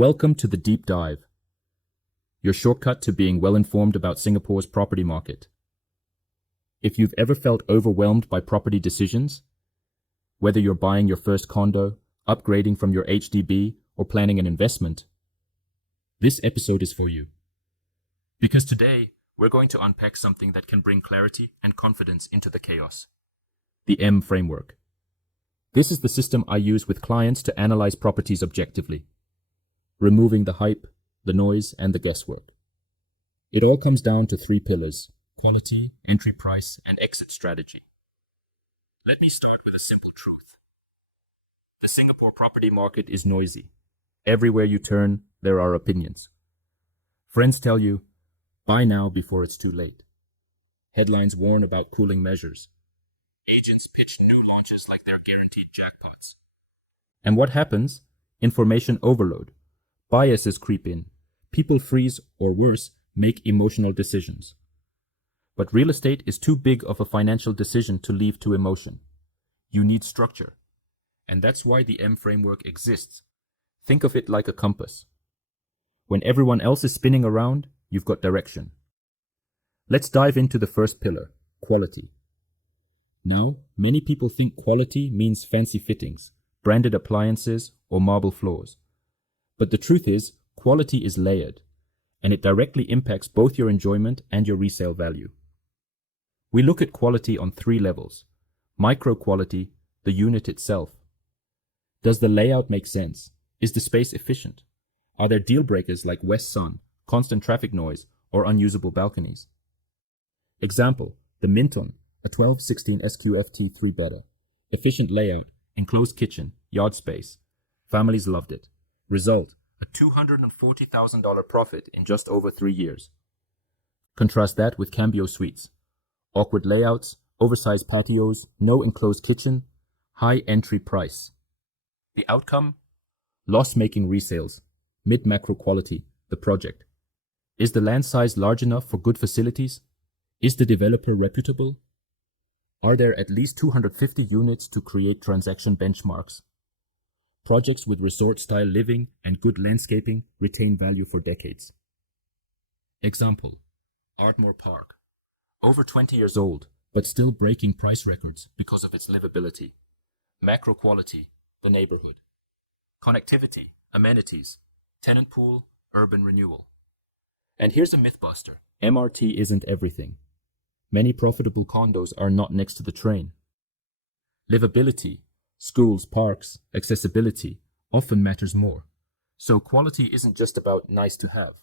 Welcome to the Deep Dive, your shortcut to being well informed about Singapore's property market. If you've ever felt overwhelmed by property decisions, whether you're buying your first condo, upgrading from your HDB, or planning an investment, this episode is for you. Because today, we're going to unpack something that can bring clarity and confidence into the chaos. The M framework. This is the system I use with clients to analyze properties objectively, removing the hype, the noise, and the guesswork. It all comes down to three pillars: quality, entry price, and exit strategy. Let me start with a simple truth. The Singapore property market is noisy. Everywhere you turn, there are opinions. Friends tell you, buy now before it's too late. Headlines warn about cooling measures. Agents pitch new launches like they're guaranteed jackpots. And what happens? Information overload. Biases creep in. People freeze, or worse, make emotional decisions. But real estate is too big of a financial decision to leave to emotion. You need structure. And that's why the M framework exists. Think of it like a compass. When everyone else is spinning around, you've got direction. Let's dive into the first pillar, quality. Now, many people think quality means fancy fittings, branded appliances, or marble floors. But the truth is, quality is layered, and it directly impacts both your enjoyment and your resale value. We look at quality on three levels. Micro quality, the unit itself. Does the layout make sense? Is the space efficient? Are there deal breakers like west sun, constant traffic noise, or unusable balconies? Example, the Minton, a 12/16 SQFT 3-bedder. Efficient layout, enclosed kitchen, yard space. Families loved it. Result, a $240,000 profit in just over 3 years. Contrast that with Cambio Suites. Awkward layouts, oversized patios, no enclosed kitchen, high entry price. The outcome? Loss-making resales, mid-macro quality, the project. Is the land size large enough for good facilities? Is the developer reputable? Are there at least 250 units to create transaction benchmarks? Projects with resort-style living and good landscaping retain value for decades. Example, Ardmore Park. Over 20 years old, but still breaking price records because of its livability. Macro quality, the neighborhood. Connectivity, amenities, tenant pool, urban renewal. And here's a mythbuster. MRT isn't everything. Many profitable condos are not next to the train. Livability, schools, parks, accessibility often matters more. So quality isn't just about nice to have.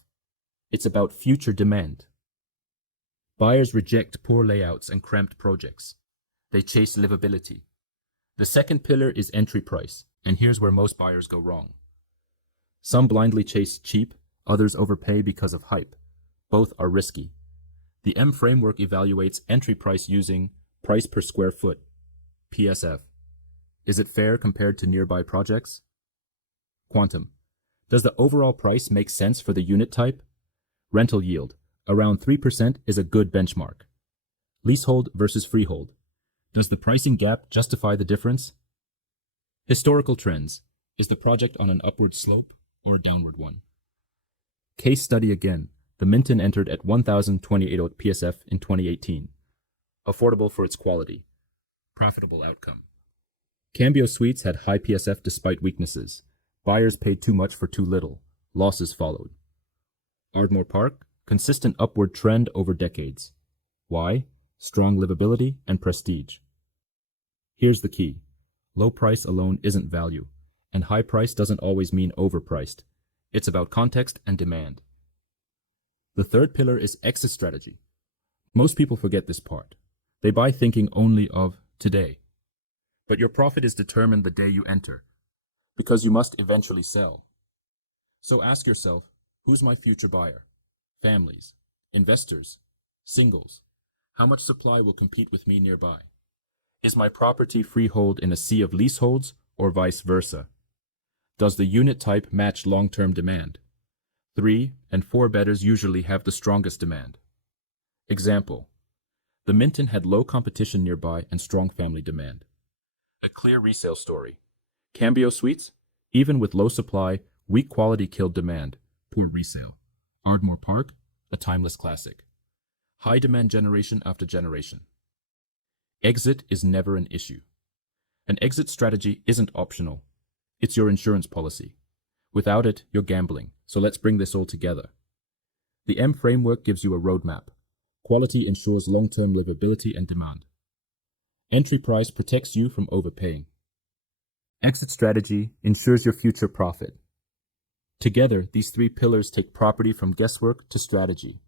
It's about future demand. Buyers reject poor layouts and cramped projects. They chase livability. The second pillar is entry price, and here's where most buyers go wrong. Some blindly chase cheap, others overpay because of hype. Both are risky. The M framework evaluates entry price using price per square foot, PSF. Is it fair compared to nearby projects? Quantum. Does the overall price make sense for the unit type? Rental yield. Around 3% is a good benchmark. Leasehold versus freehold. Does the pricing gap justify the difference? Historical trends. Is the project on an upward slope or a downward one? Case study again. The Minton entered at 1,028 PSF in 2018. Affordable for its quality. Profitable outcome. Cambio Suites had high PSF despite weaknesses. Buyers paid too much for too little. Losses followed. Ardmore Park, consistent upward trend over decades. Why? Strong livability and prestige. Here's the key. Low price alone isn't value, and high price doesn't always mean overpriced. It's about context and demand. The third pillar is exit strategy. Most people forget this part. They buy thinking only of today. But your profit is determined the day you enter, because you must eventually sell. So ask yourself, who's my future buyer? Families, investors, singles. How much supply will compete with me nearby? Is my property freehold in a sea of leaseholds or vice versa? Does the unit type match long-term demand? 3 and 4 bedders usually have the strongest demand. Example, the Minton had low competition nearby and strong family demand. A clear resale story. Cambio Suites, even with low supply, Weak quality killed demand. Poor resale. Ardmore Park, a timeless classic. High demand generation after generation. Exit is never an issue. An exit strategy isn't optional. It's your insurance policy. Without it, you're gambling. So let's bring this all together. The M framework gives you a roadmap. Quality ensures long-term livability and demand. Entry price protects you from overpaying. Exit strategy ensures your future profit. Together, these three pillars take property from guesswork to strategy.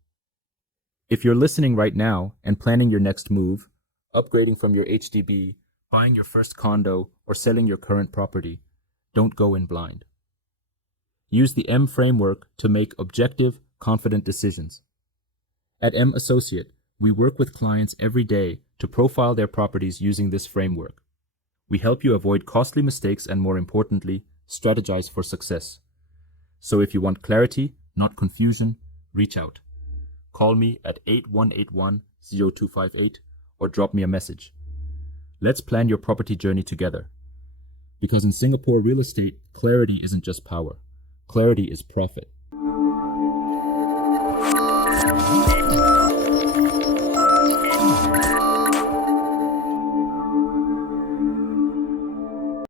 If you're listening right now and planning your next move, upgrading from your HDB, buying your first condo, or selling your current property, don't go in blind. Use the M framework to make objective, confident decisions. At M Associate, we work with clients every day to profile their properties using this framework. We help you avoid costly mistakes and, more importantly, strategize for success. So if you want clarity, not confusion, reach out. Call me at 8181-0258 or drop me a message. Let's plan your property journey together. Because in Singapore real estate, clarity isn't just power. Clarity is profit.